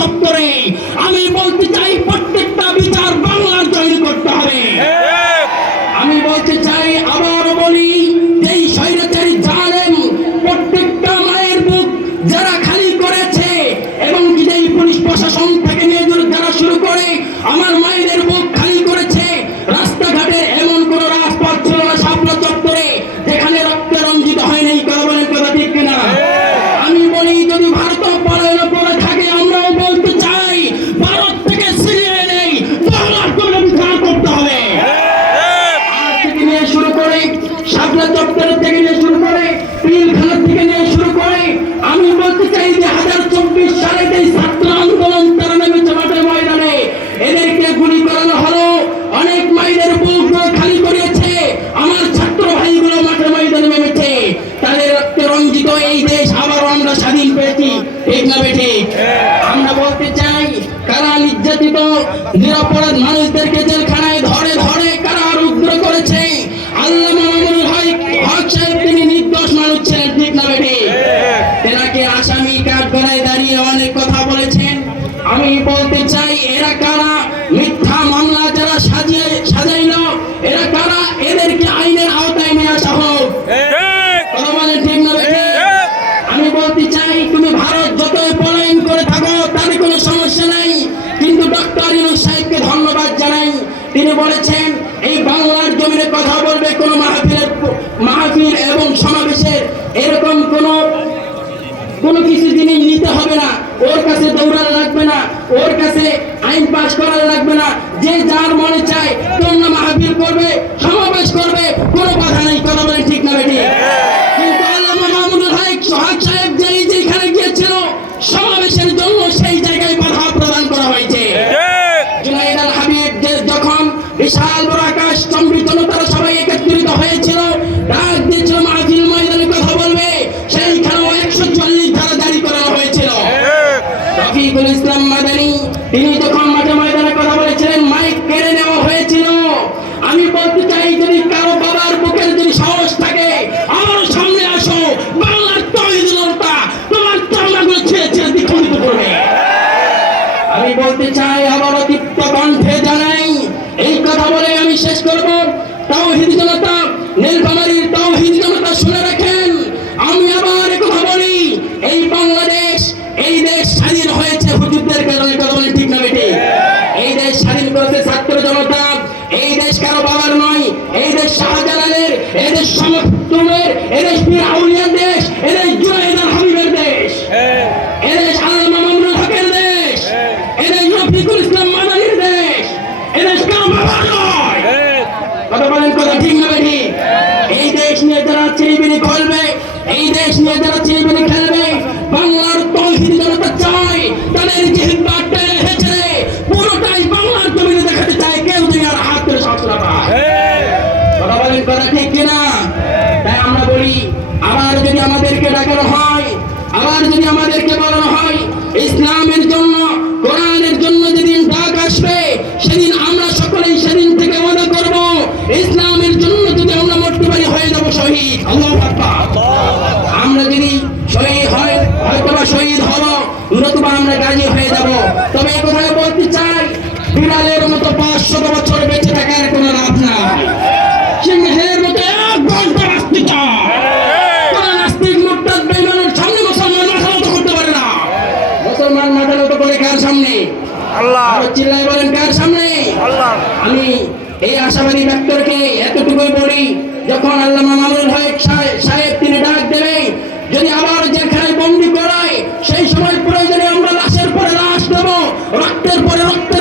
চত্বরে। আমি বলতে চাই প্রত্যেকটা বিচার বাংলার জন্য করতে হবে। আমি বলতে চাই, আবারও বলি, এই স্বৈরাচারী জালেম প্রত্যেকটা মায়ের বুক যারা খালি করেছে এবং কি যেই পুলিশ প্রশাসন থেকে নিয়ে যারা শুরু করে আমার মায়েদের বুক খালি করেছে। রাস্তাঘাটে এমন কোন রাজপথ ছিল না শাপলা চত্বরে যেখানে রক্তে রঞ্জিত হয়নি। কথা ঠিক কিনা? আমি বলি, যদি ভারত পলায়ন করে থাকে, আমরাও বলতে চাই ভারত থেকে ছিনিয়ে নেই বাংলার জন্য বিচার করতে হবে। শুরু করে শাপলা চত্বর থেকে নিয়ে শুরু করে পিলখানা থেকে নিয়ে শুরু করে আমি বলতে চাই যে 2024 সালে যে ছাত্র আন্দোলন তারা নেমেছে মাঠে ময়দানে, এদেরকে গুলি করানো হলো, অনেক মায়েদের বুক খালি করিয়েছে, আমার ছাত্র ভাইগুলো মাঠে ময়দানে নেমেছে, তাদের রক্তে রঞ্জিত এই দেশ আবারও আমরা স্বাধীন পেয়েছি। ঠিক না বেঠিক? আমরা বলতে চাই, কারা নির্যাতিত নিরপরাধ মানুষদেরকে জেলখানায় ধরে ধরে কারা রুদ্র করেছে। আল্লামা মামুনুল হক সাহেব তিনি নির্দোষ মানুষ ছিলেন। ঠিক না বেঠিক? তেনাকে আসামি কাঠগড়ায় দাঁড়িয়ে অনেক কথা বলেছেন। আমি বলতে চাই, এরা কারা? মিথ্যা মামলা যারা সাজাইল এরা কারা? এদেরকে আইনের আওতায় নিয়ে আসা হোক। কথা বলেন ঠিক না বেঠিক? আমি বলতে চাই, তুমি ভারত যতই পলায়ন করে থাকো তার কোনো সমস্যা নাই, কিন্তু ডক্টর ইউনূস সাহেবকে ধন্যবাদ জানাই। তিনি বলেছেন এই বাংলার জমিনে কথা বলবে কোন মাহফিল এবং সমাবেশের এরকম কোনো কিছু জিনিস নিতে হবে না, ওর কাছে দৌড়ানো লাগবে না, ওর কাছে আইন পাশ করার লাগবে না, যে যার মনে চায় তোমরা মাহফিল করবে, সমাবেশ করবে, কোনো বাধা নেই। কথা বলে ঠিক না বেঠিক? কিন্তু আল্লামা মামুনুল হক সাহেব যেখানে গিয়েছিল সমাবেশের জন্য সেই জায়গায় বাধা প্রদান করা হয়েছে। জুনাইদ আল হাবিব যখন বিশাল বড় আকাশ চম্বিত তারা সবাই একত্রিত হয়েছিল, ডাক দিয়েছিল মাহফিল ময়দানে কথা বলবে, সেইখানেও 140 ধারা জারি করা হয়েছিল। রফিকুল ইসলাম মাদানী তিনি যখন মাঠে ময়দানে কথা বলেছিলেন মাইক কেড়ে নেওয়া হয়েছিল। আমি বলতে চাই, যদি কারো বাবার বুকের যদি সাহস থাকে আমার সামনে আসো, বাংলার তৈরিটা তোমার চামড়াগুলো ছেড়ে ছেড়ে দ্বিখণ্ডিত করবে। আমি বলতে চাই, আবারও দীপ্ত কণ্ঠে জানাই, এই কথা বলে আমি শেষ করব। তাওহীদ জনতা, নীলফামারীর তাওহীদ জনতা শুনে রাখেন, আমি আবার কথা বলি, এই বাংলাদেশ, এই দেশ স্বাধীন হয়েছে হুজুরদের কারণে। কথা বলে ঠিক না বেঠিক? এই দেশ স্বাধীন করেছে ছাত্র জনতা। এই দেশ কারো বাবার নয়, এই দেশ শাহজালালের, এই দেশ সমতুলের, এই দেশ পীর আউলিয়ার দেশ, এই দেশ জুনাইদ আল হাবিবের দেশ, এই দেশ আল্লামা মামুনুল হকের দেশ, এই দেশ রফিকুল ইসলাম মাদানীর দেশ, এই দেশ কারো বাবার নয়। কথা বলেন কথা ঠিক না বেঠিক? এই দেশ নিয়ে যারা চিনিবিনি করবে, এই দেশ নিয়ে যারা চিনিবিনি খেলবে, বাংলার তাওহীদ জনতা চায় তাদের জিহ্বাটা হেঁচে পুরোটাই বাংলার জমিনে দেখাতে চায়, কেউ যদি আর হাত করে সাহস না পায়। কথা বলেন কথা ঠিক কিনা? তাই আমরা বলি, আবার যদি আমাদেরকে ডাকানো হয়, আবার যদি আমাদেরকে বলানো হয় ইসলামের জন্য, কোরআনের জন্য যেদিন ডাক আসবে সেদিন আমরা সকলেই সেদিন থেকে ওয়াদা করব ইসলামের জন্য যদি আমরা মরতে পারি হয়ে যাব শহীদ। আল্লাহু আকবার। আমরা যদি শহীদ হয় হয়তোবা শহীদ হব, নতুবা আমরা গাজী হয়ে যাব। তবে এই কথা বলতে চাই, বিড়ালের মতো 500 বছর বেঁচে থাকার কোনো লাভ নাই, সিংহের মতো 1 ঘন্টা বাঁচতে চায়। কোন নাস্তিক মুরতাদ বেঈমানের সামনে মুসলমান মাথা নত করতে পারে না। মুসলমান মাথা নত করে কার সামনে? আল্লাহ। চিল্লায় বলেন কার সামনে? আল্লাহ। আমি এই আশাবাদী ব্যক্তিকে এতটুকুই বলি, যখন আল্লামা মামুনুল হক সাহেব তিনি ডাক দেবেন, যদি আবার জেলখানায় বন্দী করায় সেই সময় প্রয়োজনে আমরা লাশের পরে লাশ দেব, রক্তের পরে রক্ত